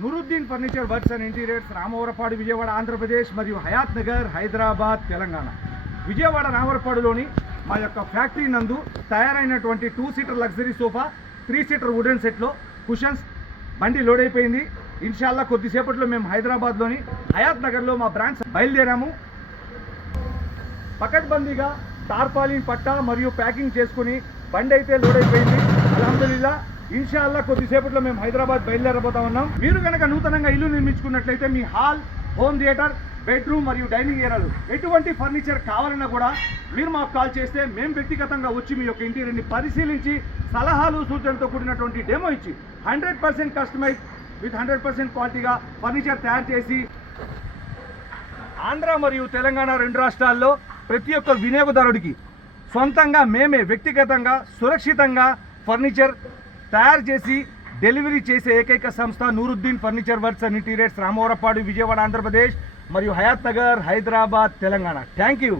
Nooruddin furniture works and interiors, Ramavarappadu, Vijayawada, Andhra Pradesh మరియు హయాత్ నగర్, హైదరాబాద్, తెలంగాణ. విజయవాడ రామవరపాడులోని మా యొక్క ఫ్యాక్టరీ నందు తయారైనటువంటి 2 seater luxury sofa, 3 seater wooden సెట్లో కుషన్స్ బండి లోడ్ అయిపోయింది. ఇన్షాల్లా కొద్దిసేపట్లో మేము హైదరాబాద్లోని హయాత్ నగర్లో మా బ్రాంచ్ బయలుదేరాము. పకడ్బందీగా టార్పాలిన్ పట్టా మరియు ప్యాకింగ్ చేసుకుని బండి అయితే లోడ్ అయిపోయింది. అల్హమ్దులిల్లా ఇన్షాల్లా కొద్దిసేపట్లో మేము హైదరాబాద్ బయలుదేరబోతా ఉన్నాం. మీరు కనుక నూతనంగా ఇల్లు నిర్మించుకున్నట్లయితే మీ హాల్, హోమ్ థియేటర్, బెడ్రూమ్ మరియు డైనింగ్ ఏరియాలు ఎటువంటి ఫర్నిచర్ కావాలన్నా కూడా మీరు మాకు కాల్ చేస్తే మేము వ్యక్తిగతంగా వచ్చి మీ యొక్క ఇంటీరియర్ని పరిశీలించి సలహాలు సూచనలతో కూడినటువంటి డెమో ఇచ్చి 100% కస్టమైజ్ విత్ 100% క్వాలిటీగా ఫర్నిచర్ తయారు చేసి ఆంధ్ర మరియు తెలంగాణ 2 రాష్ట్రాల్లో ప్రతి ఒక్క వినియోగదారుడికి సొంతంగా మేమే వ్యక్తిగతంగా సురక్షితంగా ఫర్నిచర్ తయారు చేసి డెలివరీ చేసే ఏకైక సంస్థ Nooruddin furniture works and interiors, Ramavarappadu, Vijayawada, Andhra Pradesh మరియు హయాత్ నగర్, హైదరాబాద్, తెలంగాణ. Thank you.